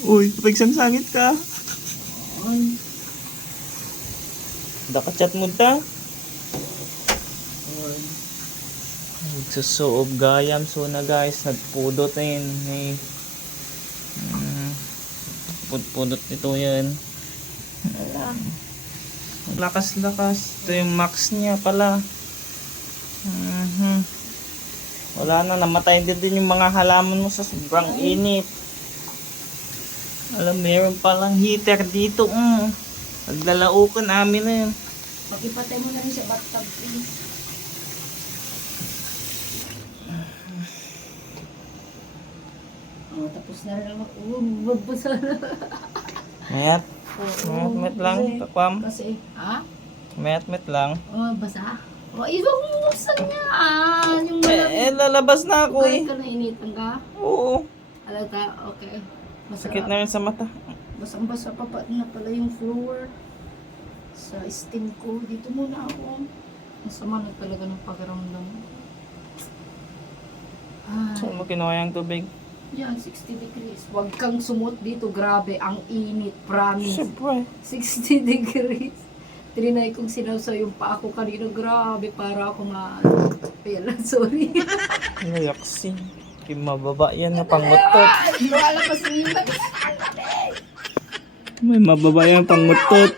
Uy, pagsangsangit ka. Ay. Nakachat mo ta. Nagsusuob gayam so na guys, nagpudot na yun. May, mm, pud-pudot nito yan. Wala. Lakas-lakas. Ito yung max niya pala. Mhm. Wala na, namatay din din yung mga halaman mo sa sobrang init. Alam, meron palang heater dito. Mm. Paglalaukan namin na yun. Pakipatay mo na rin sa bathtub, please. Oh, tapos na rin ako. Oh, magbasa na. Mayat, Oo, mayat-mayat lang. Takwam. Kasi, ha? Mayat-mayat lang. Oh, basa? Oh, iba mo buksan niya. Ah, yung malamig. Eh, eh, lalabas na ako eh. Bakit ka nainitan ka? Oo. Alaga, okay. Masarap. Sakit na rin sa mata. Basang-basa pa pa na pala yung floor sa steam ko. Dito muna ako. Masama na talaga ng pakiramdam. Ay, Saan mo kinuha yung tubig? yan, 60 degrees. Huwag kang sumot dito. Grabe, ang init. Promise. Siyempre. 60 degrees. Trinay kong sinawsaw yung pa ako kanina. Grabe, para ako ma... Pela, sorry. Nayaksi. Mababa yan na pangutot. May mababa yan pangutot.